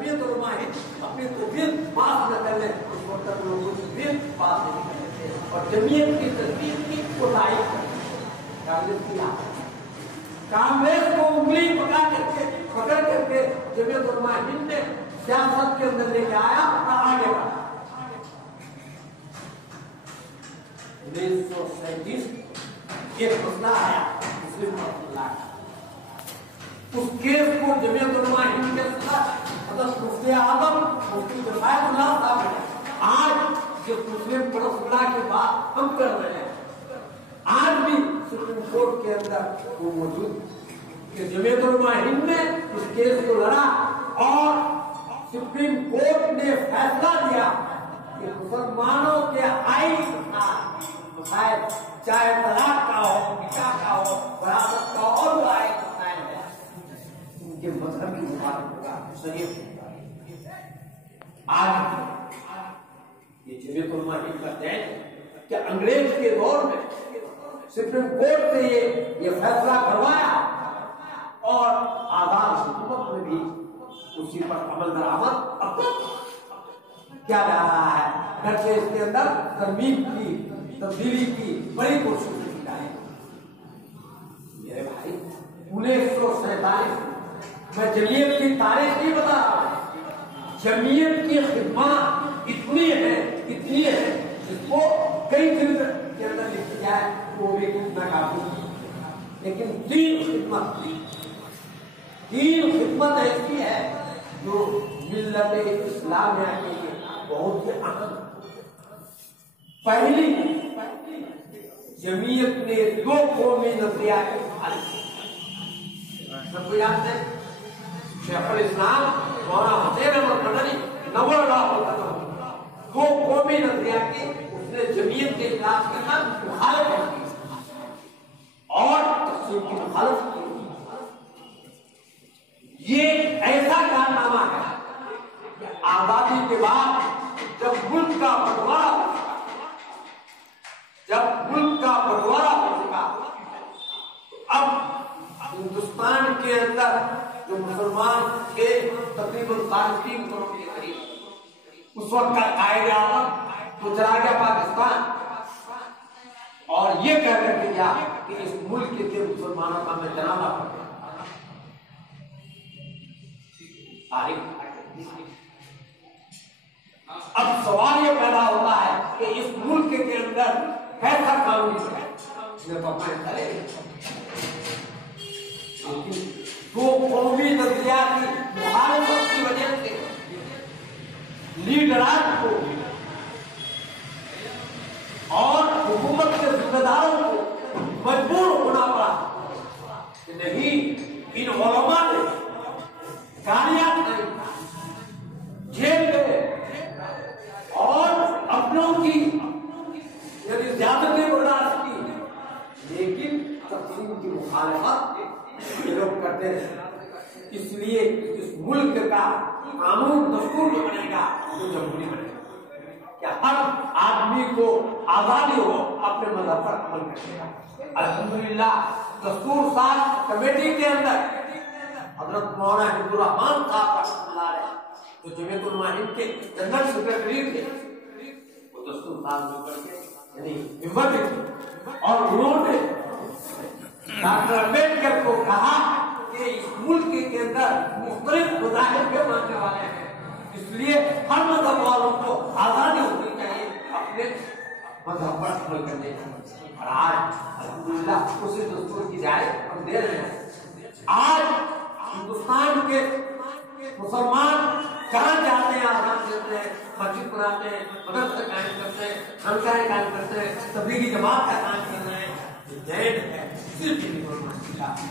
जमीयत उलमा हिंद अपनी तस्वीर पास न करने उसको तक लोगों की तस्वीर पास नहीं करते और जमीयत की तस्वीर की कोताही कांग्रेस की कांग्रेस को उंगली पकड़ करके जमीयत उलमा हिंद ने सियासत के अंदर लेके आया और आगे बढ़ा। 1937 एक मसला आया मुस्लिम मसला, उस केस को जमीयत उलमा हिंद के साथ मुफ्ती आजम मुफ्ती किफायतुल्लाह साहब ने आज जो मुस्लिम परसुल्लाह के बात हम कर रहे हैं, आज भी सुप्रीम कोर्ट के अंदर वो मौजूद कि जमीयत उलमा हिंद ने उस केस को लड़ा और सुप्रीम कोर्ट ने फैसला दिया कि मुसलमानों के आइन का मसाइल चाहे तलाक का हो, निकाह का हो, वरासत का हो और आइन मसाइल है उनके मजहब के मुताबिक होगा, शरीयत के मुताबिक। आज ये जमीयत उलमा हिंद का देन कि अंग्रेज के दौर में सुप्रीम कोर्ट ने ये फैसला करवाया और आजाद हुकूमत में भी उसी पर अमल दरामद अब तक क्या जा रहा है। घर से इसके अंदर तरमीम की तब्दीली की बड़ी कोशिश की जा रही है। मेरे भाई 1947 मैं जमीयत की तारीख नहीं बता रहा हूं, जमीयत की खिदमत इतनी है जिसको कई दिन के अंदर लिखी जाए वो भी इतना काफी, लेकिन तीन खिदमत ऐसी है जो मिल्लत इस्लामिया के लिए बहुत ही अहम। पहली, जमीयत ने दो कौमी नजरिया के सबको याद है, शेखुल इस्लाम मौलाना हुसैन अहमद मदनी दो कौमी नजरिया की उसने जमीयत के इजलास के साथ मुखालिफत की और तकसीम की मुखालिफत की। ये ऐसा कारनामा है कि आजादी के बाद जब मुल्क का बंटवारा हो चुका, अब हिंदुस्तान के अंदर जो मुसलमान थे तकरीबन 3.5 करोड़ के करीब, उस वक्त का कायदे आज़म तो चला गया पाकिस्तान और ये कह करके गया कि इस मुल्क के मुसलमानों का मैं जनाजा पढ़ गया। अब सवाल ये पैदा होता है कि इस मुल्क के अंदर कैसा कानून है, दो कौमी नजरिया की मुखालिफत की वजह से लीडरान को और हुकूमत के जिम्मेदारों को मजबूर होना पड़ा कि नहीं, इन उलमा ने गालियां खाई, जेल गए और अपनों की यदि ज्यादती बर्दाश्त की, लेकिन तकसीम की मुखालिफत ये लोग करते रहे। इसलिए इस मुल्क का कानून दस्तूर जो बनेगा वो जमहूरी बनेगा, क्या हर आदमी को आजादी हो अपने मजहब पर अमल करने का। अल्हम्दुलिल्लाह दस्तूर साज कमेटी के अंदर हजरत मौलाना हिब्बुर रहमान साहब जो जमीयत उलमा हिंद के जनरल सेक्रेटरी थे, वो दस्तूर साज करके यानी हिम्मत थी और उन्होंने डॉक्टर अम्बेडकर को कहा कि इस मुल्क के अंदर मुख्तलिफ मज़ाहिब के मानने वाले हैं, इसलिए हर मजहब वालों को आजादी होनी चाहिए अपने मजहब पर अमल करने की। और आज अल्हम्दुलिल्लाह उसी दस्तूर की राय हम दे रहे हैं। आज हिंदुस्तान के मुसलमान कहाँ जाते हैं, आजाद देते हैं, मस्जिद बनाते हैं, मदरसा कायम करते हैं, खानकाहें कायम करते हैं, तबलीगी जमात का कायम कर रहे हैं, जैन है सिर्फ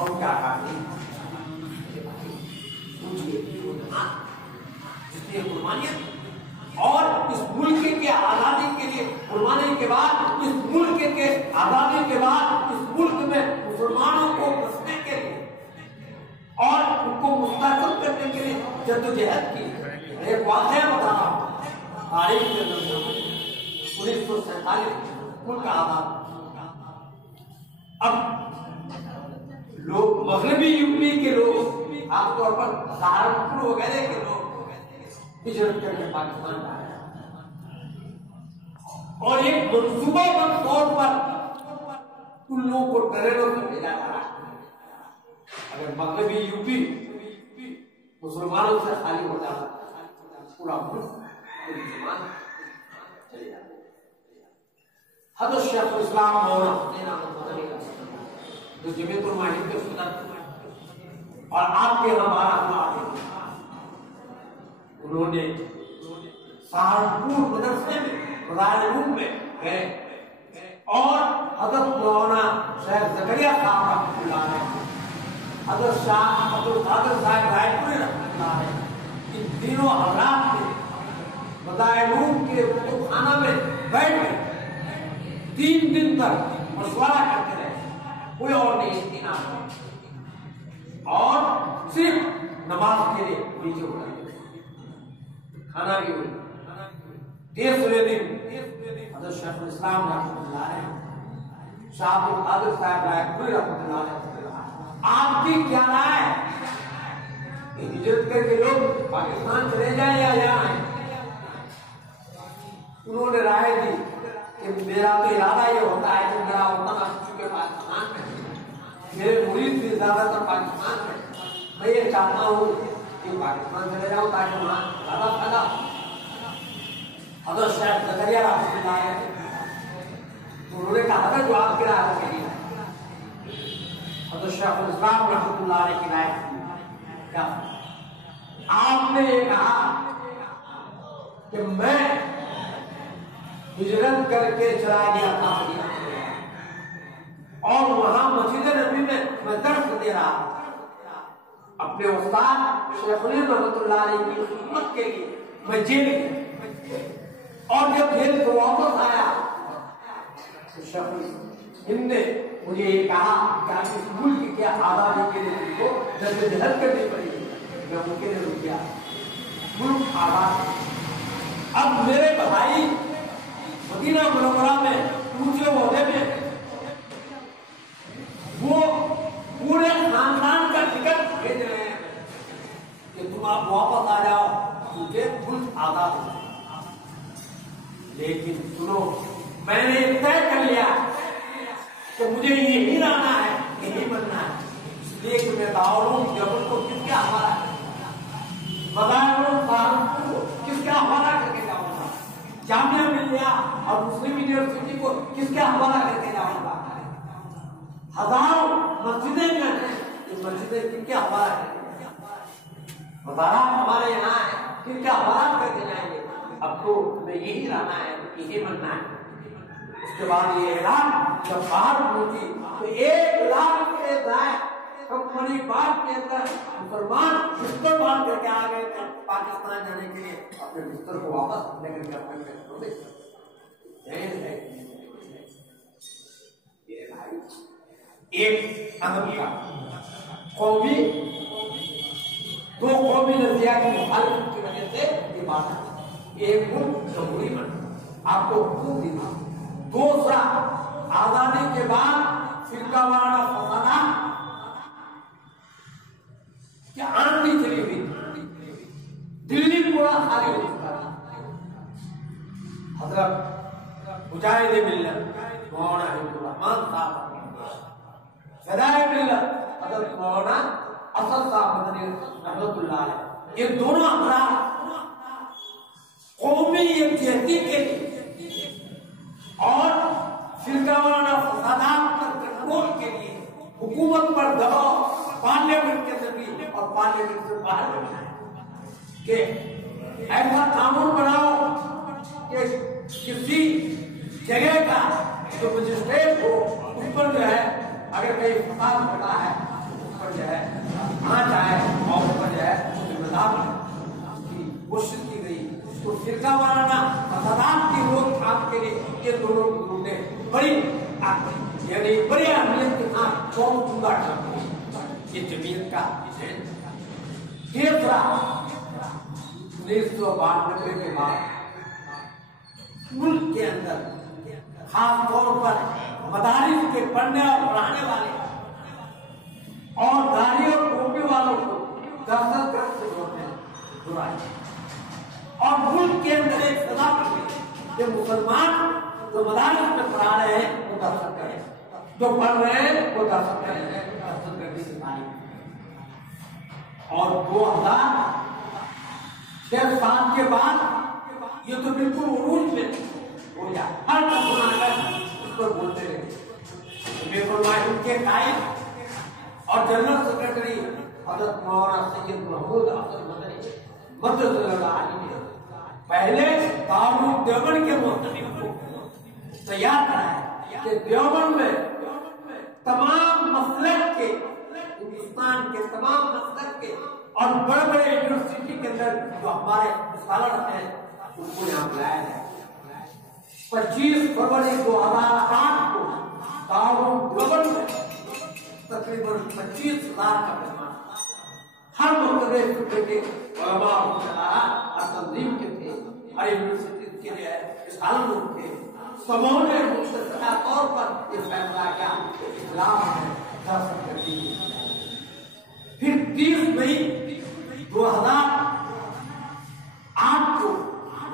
और क्या जितनी कुर्बानियां और इस मुल्क के आजादी के लिए कुर्बानी के बाद, इस मुल्क के आजादी के बाद इस मुल्क में मुसलमानों को बसने के लिए और उनको मुस्तक़िल करने के लिए जद्दोजहद की। एक वाक़या बता रहा हूँ, तारीख के अंदर 1947 मुल्क आजाद। अब लोग मगरबी यूपी के लोग, खासतौर पर सहारनपुर वगैरह के लोग हिजरत करके पाकिस्तान आया और एक मंसूबाबंद तौर पर उन लोगों को ट्रेनों से भेजा जा रहा है। अगर मगरबी यूपी मुसलमानों से खाली हो जाता पूरा मुसलमान चले जाते। हज़रत शेखुल इस्लाम मौलाना जो जमीयतुल मुजाहिदीन के सदर और आपके हमारा उन्होंने सहारनपुर मदरसे में राजरूम में गए और हज़रत मौलाना शेख ज़करिया साहब रहमतुल्लाह अलैह, हज़रत शाह अब्दुल कादिर साहब रायपुरी रहमतुल्लाह अलैह, इन तीनों हज़रात ने राजरूम के खाना में बैठ गए 3 दिन तक मशवरा करते रहे, कोई और नहीं, 3 आदमी और सिर्फ नमाज के लिए नीचे उतर खाना भी हुई। 3रे दिन हज़रत शेखुल इस्लाम रहमतुल्लाह अलैह, शाह अब्दुल कादिर साहब रायपुरी रहमतुल्लाह अलैह, आपकी क्या राय है? हिजरत करके लोग पाकिस्तान चले जाए या यहाँ आए? उन्होंने राय दी कि मेरा तो इरादा ये होता है कि मेरा वतन चूंकि पाकिस्तान में, मेरे मुरीद भी ज्यादातर पाकिस्तान में, मैं ये चाहता हूँ कि पाकिस्तान चले जाऊँ ताकि वहाँ ज्यादा फायदा। हज़रत शेख ज़करिया रहमतुल्लाह अलैह उन्होंने कहा था जो आपकी राय होगी। हज़रत शेखुल इस्लाम रहमतुल्लाह अलैह की राय क्या? आपने ये कहा कि मैं हिजरत करके चला गया था और वहां मस्जिद नबी में मैं दर्स दे रहा अपने उस्ताद शेखुल रहमतुल्लाह अलैह की खिदमत के लिए। मैं जेल गया और जब जेल से वापस आया तो शेखुल ने मुझे ये कहा कि आप इस मुल्क के आजादी के लिए उनको जद्दोजहद करनी पड़ेगी। मैं उनके लिए रुक गया, मुल्क आजाद। अब मेरे भाई मदीना मुनव्वरा में ऊंचे ओहदे में वो पूरे खानदान का टिकट भेज रहे हैं कि तुम आप वापस आ जाओ क्योंकि मुल्क आजाद हो। लेकिन सुनो, मैंने तय कर लिया कि मुझे यही रहना है, यही बनना है, इसलिए कि मैं दारुल जबल को किसके हवाला मदारुल फारूक को किसके हवाला करके जाऊंगा, जामिया मिलिया और मुस्लिम यूनिवर्सिटी को किसके हवाला करके जाऊंगा। हजारों मस्जिदें हैं, इस मस्जिदें किनके हवाला करेंगे? मदारा हमारे यहाँ है, किनके हवाला करके जाएंगे? अब तो हमें यही रहना है, यही बनना है। उसके बाद ये ऐलान जब बाहर पहुंची तो 1 लाख से ज्यादा कंपनी बाग के अंदर मुसलमान बिस्तर बांध करके आ गए थे पाकिस्तान जाने के लिए, अपने बिस्तर को वापस लेकर के अपने बिस्तरों में एक अमेरिका कौमी 2 कौमी नजरिया की मुखालिफत की वजह से ये बात है। एक मुल्क जमहूरी बना, आपको हुकूक दी। दूसरा, आजादी के बाद फिरकावाना फसाना की आंधी चली हुई, दिल्ली पूरा खाली हो चुका था। हजरत मुजाहिद मिल्लत मौलाना हिब्बुर रहमान साहब, सदाए मिल्लत हजरत मौलाना असद साहब मदनी रहमतुल्लाह अलैह, ये दोनों हजरात कौमी यकजहती के लिए और फिरकावाना फसादात पर कंट्रोल के लिए हुकूमत पर दबाव पार्लियामेंट के जरिए और पार्लियामेंट से बाहर बनाए कि ऐसा कानून बनाओ कि किसी जगह का जो मजिस्ट्रेट हो उस पर जो है अगर कहीं फसाद होता है उस पर जो है आना चाहे और उस पर जो है जिम्मेदार की कोशिश की गई। तो फिरकावाना फसादात की रोकथाम के लिए ये दोनों ग्रुप ने बड़ी यानी बड़ी अहमियत के साथ चौमुखा ये जमीयत का है। तीसरा, 1992 के बाद मुल्क के अंदर खास तौर पर मदारिस के पढ़ने और पढ़ाने वाले और दाढ़ी और टोपी वालों को दहशतगर्द से जोड़ने बुराई और मुल्क के अंदर एक सदा ये मुसलमान जो मदारिस में पढ़ा रहे हैं वो दर्शक करें, जो पढ़ रहे हैं वो दर्शक करें, दर्शक करने की तारीफ। और 2007 के बाद ये तो बिल्कुल उरूज में हो गया, हर बनाकर उस पर बोलते रहे। उनके टाइम और जनरल सेक्रेटरी हजरत मौलाना सैयद महमूद हसन मदनी पहले दारुल देवबंद के मोहतमिम को तैयार कराया कि देवबंद में तमाम मसलक के, हिंदुस्तान के तमाम मसलक के और बड़े बड़े यूनिवर्सिटी के अंदर जो हमारे स्कॉलर हैं उनको यहाँ बुलाया है। 25 फरवरी 2008 को दारुल देवबंद में तकरीबन 25,000 का मेहमान हर मुख्तलिफ सूबे के उलमा और तंजीम के थे, हर यूनिवर्सिटी के लिए स्कॉलर लोग थे। सबों ने मुख्तसरा तौर पर ये फैसला किया कि इस्लाम है दर्शक करती है। फिर 30 मई 2008 को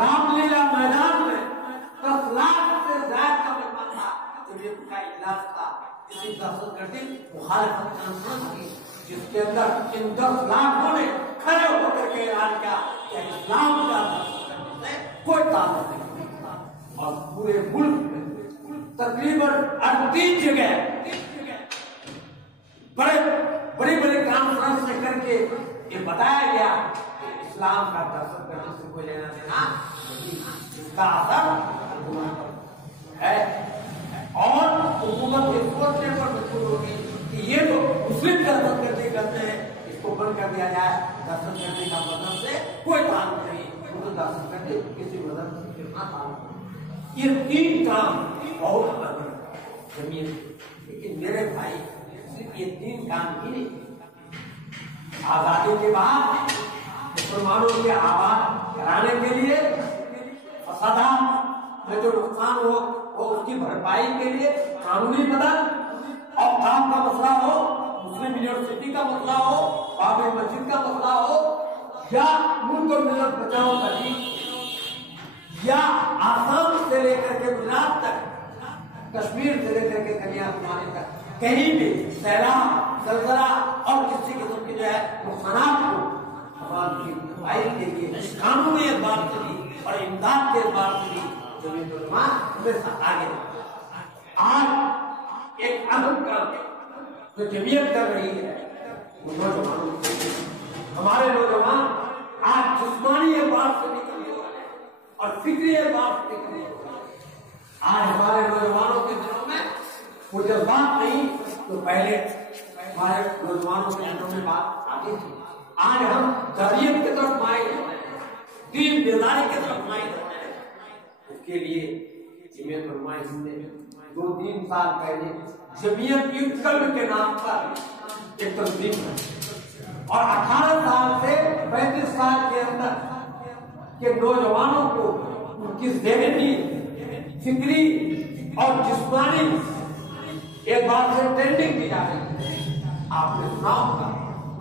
रामलीला मैदान में 10 लाख से ज्यादा का मेहमान था, जब ये उनका इजलास था। इसी दहशतगर्दी मुखालिफत कॉन्फ्रेंस की, जिसके अंदर इन 10 लाखों ने खड़े होकर के ऐलान किया कि इस्लाम का दहशतगर्दी से कोई ताल्लुक नहीं। और पूरे मुल्क में तकरीबन 38 जगह बड़ी बड़ी कॉन्फ्रेंस से करके ये बताया गया कि इस्लाम का दहशतगर्दी से कोई लेना देना नहीं, इसका असर है। और हुकूमत के सोचने पर मजबूर होगी कि ये तो मुस्लिम दहशतगर्दी करते हैं, इसको बंद कर दिया जाए। दहशतगर्दी का मजहब से कोई ताल्लुक नहीं, तो दहशतगर्दी किसी मजहब से कितना ताल्लुक नहीं। ये 3 काम बहुत जमीन, लेकिन मेरे भाई सिर्फ ये 3 काम ही नहीं। आजादी के बाद मुसलमानों के आबाद कराने के लिए फसादा में जो नुकसान हो वो उसकी भरपाई के लिए कानूनी मदद, और काम का मसला हो, मुस्लिम यूनिवर्सिटी का मसला हो, बाबरी मस्जिद का मसला हो, या मुल्क और मिलत बचाओ तहरीक, या आसाम से लेकर के गुजरात तक, कश्मीर से लेकर के कन्याकुमारी तक, कहीं भी सैलाब, जलजला और किसी किस्म के जो है नुकसान को आवाम की भरपाई के लिए कानूनी एतबार से भी और इमदाद के एतबार से भी हमेशा आगे। आज एक अहम काम जो जमीयत कर रही है वो नौजवानों, हमारे नौजवान आज जिस्मानी एतबार से भी कमजोर है और फिक्री एतबार से भी कमजोर है। आज हमारे नौजवानों के दिलों में वो जज्बात नहीं तो पहले हमारे नौजवानों के दिलों में बात आती थी। आज हम जरियत की तरफ माइल हो रहे हैं, दीन बेदारी की तरफ माइल हो रहे हैं। उसके लिए जमीयत उलमा हिंद ने 2-3 साल पहले जमीयत कल्ब के नाम पर एक तंजीम है, और 18 साल से 35 साल के अंदर के नौजवानों को उनकी ज़हनी, फिक्री और जिस्मानी एक बार से ट्रेनिंग दी जा रही है। आपने सुना होगा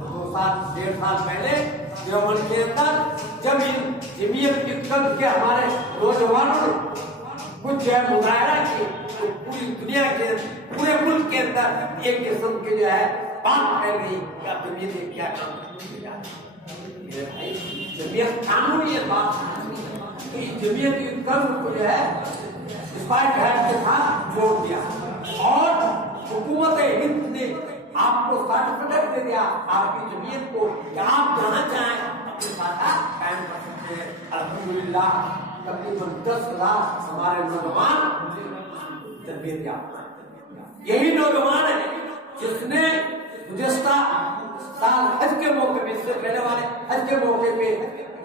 2-1.5 साल पहले देवबंद के अंदर जब इन जमीयत के हमारे नौजवानों ने कुछ जो है मुजाहरा किए तो पूरी दुनिया के, पूरे मुल्क के अंदर एक किस्म की जो है बात फैल गई कि अब जमीयत क्या काम जमीयत कानूनी बात, जमीयत को जो है के साथ जोड़ दिया और हुकूमत हिंद ने आपको सर्टिफिकेट दे दिया आपकी जमीयत को कि आप जहां चाहें अपने साथ कायम कर सकते हैं। अल्हम्दुलिल्लाह तकरीबन 10,000 हमारे नौजवान जमीयत याफ्ता हैं। यही नौजवान है जिसने गुज़िश्ता साल हज के मौके पे, इससे पहले वाले हज के मौके पे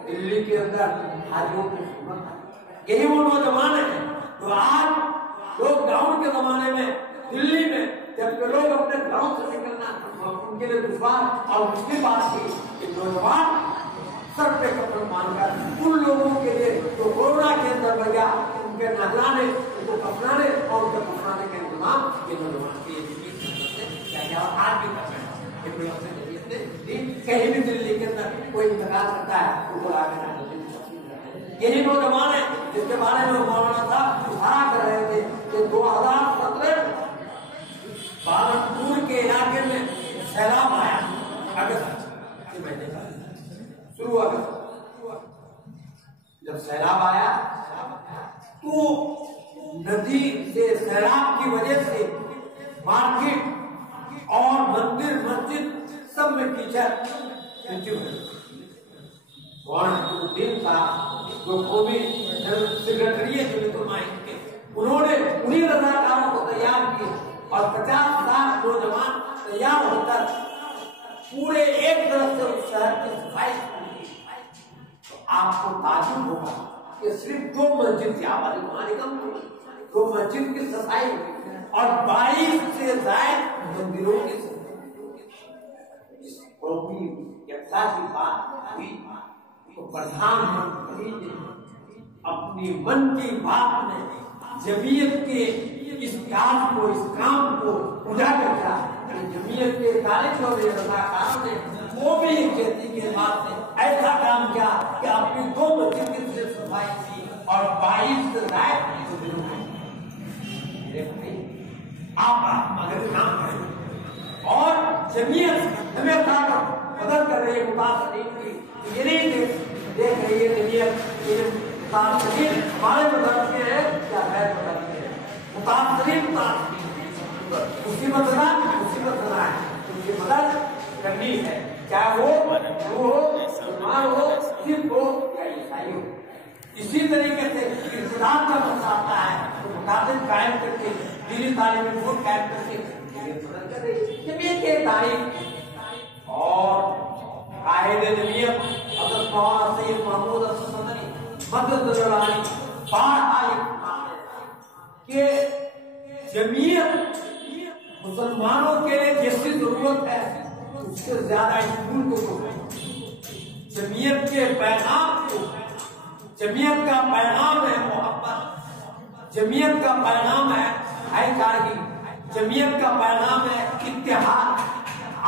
दिल्ली के अंदर हाजियों की खिदमत, यही वो नौजवान है जो आज लॉकडाउन के जमाने में दिल्ली में जबकि लोग अपने घरों से निकलना उनके लिए दुश्वार और मुश्किल बात थी कि नौजवान सर पे कपड़े मानकर उन लोगों के लिए जो कोरोना के अंदर बन गया उनके नहलाने, उनको कपड़ाने और उनके पकड़ाने का इंतजाम ये नौजवान के लिए क्या आज भी कर रहे हैं। कहीं भी दिल्ली के अंदर कोई इंतकाल करता है उनको आगे यही नौजवान है जिसके बारे में मौलाना साहब इशारा कर रहे थे कि 2017 बालनपुर के इलाके में सैलाब आया। अगस्त के महीने का शुरू अगस्त, जब सैलाब आया तो नदी से सैलाब की वजह से मार्केट और मंदिर मस्जिद सब में कीचड़ दिन था जो कौमी सेक्रेटरी के उन्होंने उन्हीं रजाकारों को तैयार किए और 50,000 नौजवान तैयार होकर पूरे एक तरफ से उस शहर की सफाई की। तो आपको ताजुब होगा कि सिर्फ 2 मस्जिद थी, आबादी वहां कम, 2 मस्जिद की सफाई और 22 से ज्यादा मंदिरों की सफाई। की बात हुई तो प्रधानमंत्री ने अपनी मन की बात में जमीयत के इस काम को, इस काम को उजागर किया। जमीयत के तारीफ और रजाकारों ने वो भी खेती के बाद से ऐसा काम किया कि अपनी 2 मस्जिद की सफाई की और 22 से ज्यादा आप अगर काम करें और जमीयत हमें मदद कर रही है मुतासरीन की, ये नहीं देख रही है जमीयत मुतासरीन हमारे मदद के हैं या गैर मदद के हैं। मुतासरीन मुसीबत ना है, उनकी मदद करनी है, चाहे वो हिंदू हो, मुसलमान हो, सिख हो या ईसाई हो। इसी तरीके से इस्लाम का मसला आता है तो मुताबिक कायम करके दीनी तालीम को कायम करके जमीयत के तारीफ और कायदे जमीयत हज़रत मौलाना सैयद महमूद हसन मदनी मददुल्लाह के जमीयत मुसलमानों के लिए जैसी जरूरत है उससे ज्यादा इस मुल्क को जमीयत के पैगाम को, जमीयत का पैगाम है मोहब्बत, जमीयत का पैगाम है भाईचारगी, जमीयत का पैगाम है इत्तेहाद।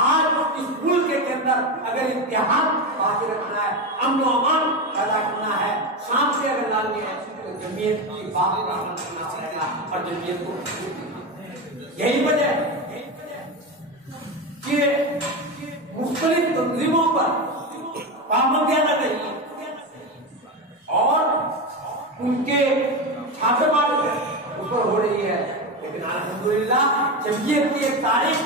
आज इस मुल्क के अंदर अगर इत्तेहाद बाकी रखना है, अमन व अमान पैदा करना है, शांति अगर लानी है तो जमीयत की बात का अमल करना पड़ेगा और जमीयत को। यही वजह कि मुख्तलिफ तंजीमों पर पाबंदियां लग रही है और उनके छापेमारी उस पर हो रही है, लेकिन अल्हम्दुलिल्लाह जमीयत की एक तारीख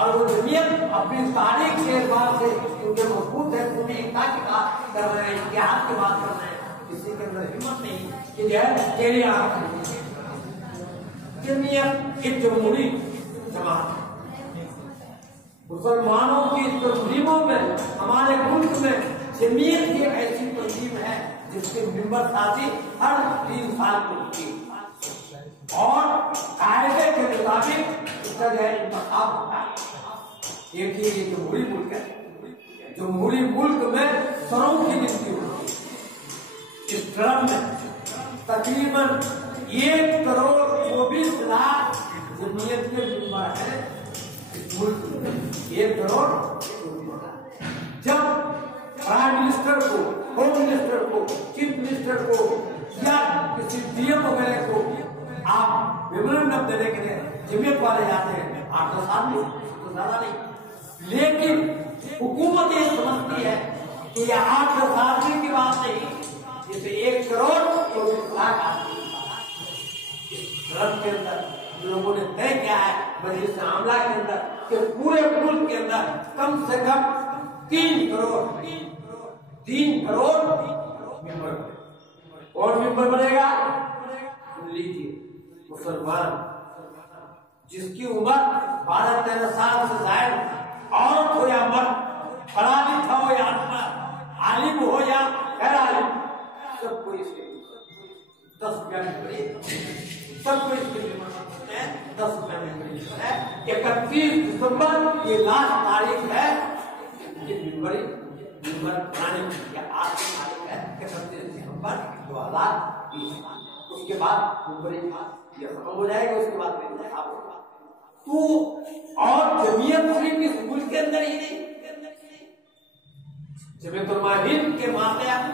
और वो जमीयत अपनी तारीख के बाद से उनके मजबूत है, पूरी एकता की बात कर रहे हैं, इतिहास की बात कर रहे हैं। किसी के अंदर हिम्मत नहीं कि जो है केले जमीयत एक जमहूरी जमात मुसलमानों की तंजीमों में, हमारे मुल्क में जमीयत ही ऐसी तंजीम है जिसके मेंबर साथी हर 3 साल में होती है और कायदे के मुताबिक इसका जो है इंतखाब होता है। एक ही ये जमहूरी मुल्क है, जमहूरी मुल्क में सरों की गिनती होती है। इस क्रम में तकरीबन 1 करोड़ 24 लाख जमीयत के मेंबर है इस मुल्क में। 1 करोड़ 24 लाख। जब प्राइम मिनिस्टर को, होम मिनिस्टर को, चीफ मिनिस्टर को या किसी डीएम वगैरह को आप मेमोरेंडम देने के लिए जमीयत वाले जाते हैं, 8-10 आदमी तो ज्यादा नहीं, लेकिन हुकूमत ये समझती है कि यह 8-10 आदमी की बात नहीं, जैसे 1 करोड़ 24 लाख आदमी के अंदर लोगों ने तय किया है मजलिस आमला के अंदर कि पूरे मुल्क के अंदर कम से कम 3 करोड़ मेंबर। और मेंबर बनेगा लीजिए मुसलमान जिसकी उम्र 12-13 साल से ज्यादा, औरत हो या मर्द, पढ़ा लिखा हो या अनपढ़, आलिम हो या गैर आलिम, सबको इसके 10 रुपया सबको इसके 10 रुपया है। 31 दिसंबर ये लास्ट तारीख है मेंबर बनाने की, या आज की तारीख है 31 दिसंबर 2020। उसके बाद मेंबरी ये खत्म हो जाएगा, उसके बाद इंतखाब होगा। तो और जमीयत सिर्फ इस मुल्क के अंदर ही नहीं, जमीयत उलमा हिंद के मातहत